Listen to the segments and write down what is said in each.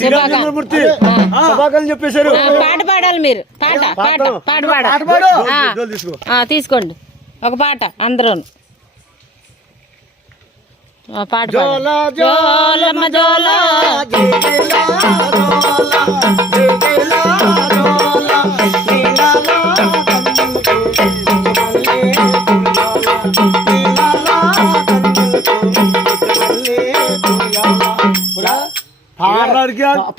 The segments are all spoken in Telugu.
శుభాకాంక్షలు చెప్పేశారు. పాట పాడాలి మీరు. పాట పాట పాట పాడాలి. తీసుకోండి ఒక పాట అందరూ. పాట జోలమ్మ జోల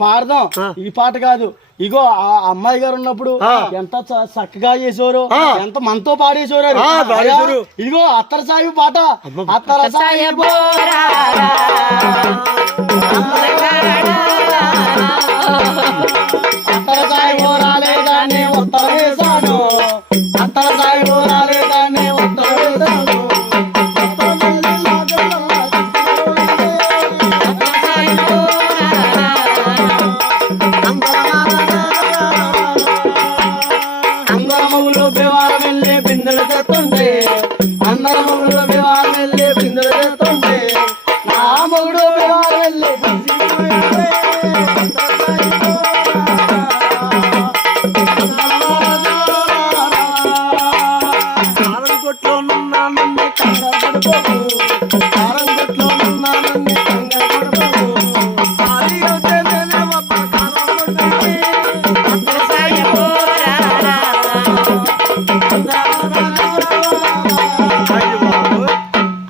పాడదాం. ఈ పాట కాదు, ఇగో ఆ అమ్మాయి గారు ఉన్నప్పుడు ఎంత చక్కగా చేసేవారు, ఎంత మనతో పాడేసేవారు. ఇదిగో అత్తర సాయి పాట. అత్తర సాయి అత్తర సాయి రాలేదాన్ని ఉత్తర వేశాను, అత్తర సాయి రాలేదాన్ని ఉత్తర వేశాను. అందరములు బివారం వెళ్ళి బిందెలు తెస్తుండే, అందరములు బివారం వెళ్ళి బిందెలు తెస్తుండే, నా మొగుడు బివారం వెళ్ళి కారంగొట్లో నున్నానన్ను కంగారు పడిపోకు, కారంగొట్లో నున్నానన్ను కంగారు పడిపోకు, ఖాళీ అవుతే నేనే వస్తా కారంగొట్టికి.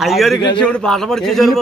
అయ్యారు పాట పడిచేసారు.